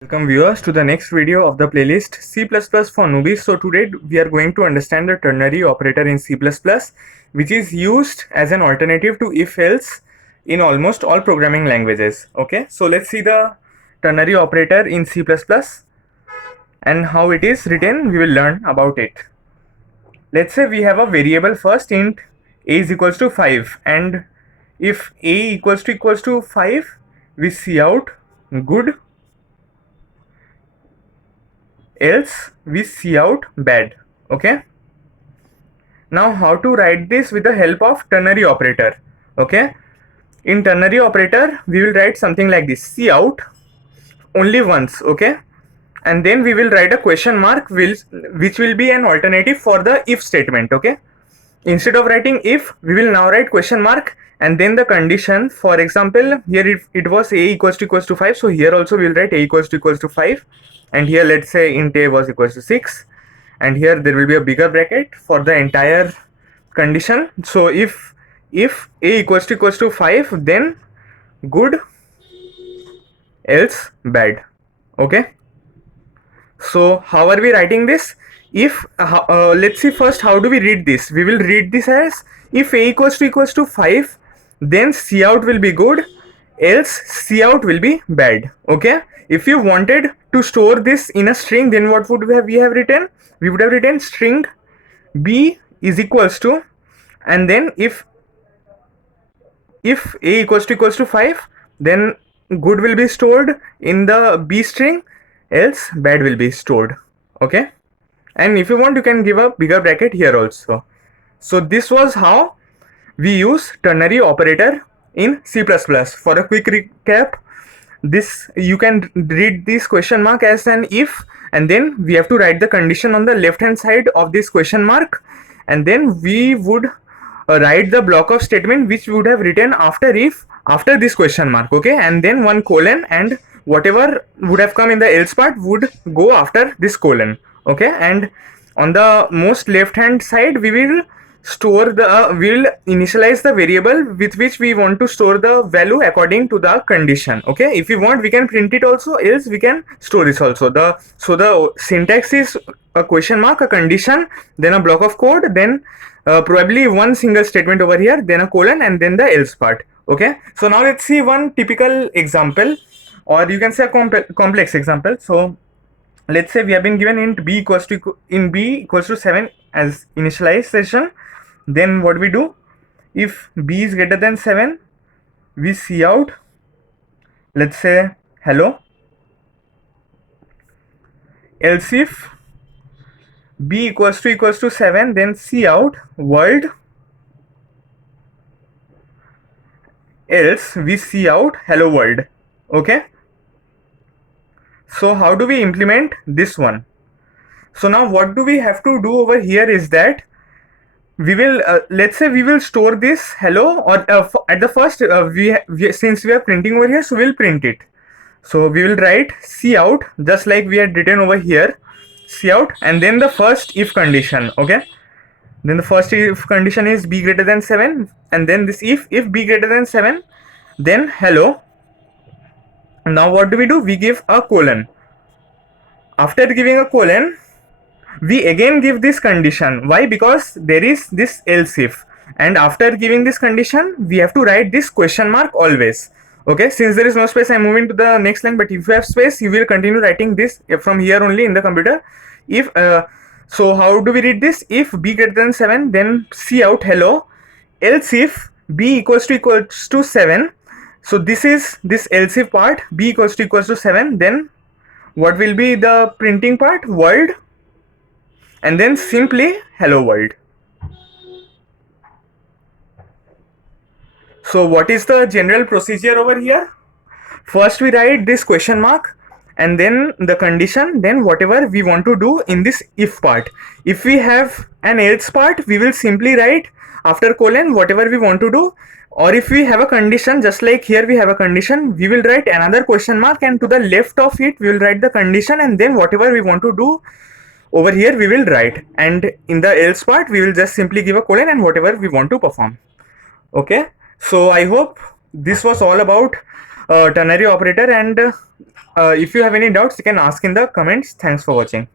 Welcome viewers to the next video of the playlist C++ for Newbies. So today we are going to understand the ternary operator in C++, which is used as an alternative to if-else in almost all programming languages. Okay, so let's see the ternary operator in C++ and how it is written. We will learn about it. Let's say we have a variable first, int a is equals to 5, and if a equals to 5, we see out good, else we see out bad. Okay, now how to write this with the help of ternary operator. Okay, in ternary operator we will write something like this: see out only once. Okay, and then we will write a question mark which will be an alternative for the if statement. Okay, instead of writing if, we will now write question mark and then the condition. For example, here it was a equals to 5, so here also we will write a equals to 5, and here let's say int a was equals to 6, and here there will be a bigger bracket for the entire condition. So if a equals to 5, then good, else bad. Okay, so how are we writing this? If let's see first how do we read this. We will read this as, if a equals to 5, then cout will be good, else cout will be bad. Okay, if you wanted to store this in a string, then what would we have written? We would have written string b is equals to, and then if a equals to 5, then good will be stored in the b string, else bad will be stored. Okay, and if you want, you can give a bigger bracket here also. So this was how we use ternary operator in C++. For a quick recap, this you can read this question mark as an if, and then we have to write the condition on the left hand side of this question mark, and then we would write the block of statement which we would have written after if, after this question mark. Okay, and then one colon, and whatever would have come in the else part would go after this colon. Okay, and on the most left hand side we will store the we will initialize the variable with which we want to store the value according to the condition. Okay, if we want, we can print it also, else we can store this also. So the syntax is a question mark, a condition, then a block of code, then probably one single statement over here, then a colon, and then the else part. Okay, so now let's see one typical example, or you can say a complex example. So let's say we have been given int b equals to 7 as initialization. Then what we do, if b is greater than 7, we see out, let's say hello, else if b equals to 7, then see out world, else we see out hello world. Okay, so how do we implement this one? So now what do we have to do over here is that we will let's say we will store this hello, or at the first since we are printing over here, so we'll print it. So we will write cout just like we had written over here, cout, and then the first if condition. Okay, then the first if condition is b greater than 7, and then this if b greater than 7, then hello. Now what do? We give a colon. After giving a colon, we again give this condition. Why? Because there is this else if, and after giving this condition we have to write this question mark always. Okay, since there is no space, I'm moving to the next line, but if you have space, you will continue writing this from here only in the computer. If so how do we read this? If b greater than 7, then cout hello, else if b equals to 7. So this is this else if part, b equals to 7, then what will be the printing part? World, and then simply hello world. So what is the general procedure over here? First we write this question mark, and then the condition, then whatever we want to do in this if part. If we have an else part, we will simply write after colon whatever we want to do, or if we have a condition, just like here we have a condition, we will write another question mark, and to the left of it we will write the condition, and then whatever we want to do over here we will write, and in the else part we will just simply give a colon and whatever we want to perform. Okay, so I hope this was all about ternary operator. And if you have any doubts, you can ask in the comments. Thanks for watching.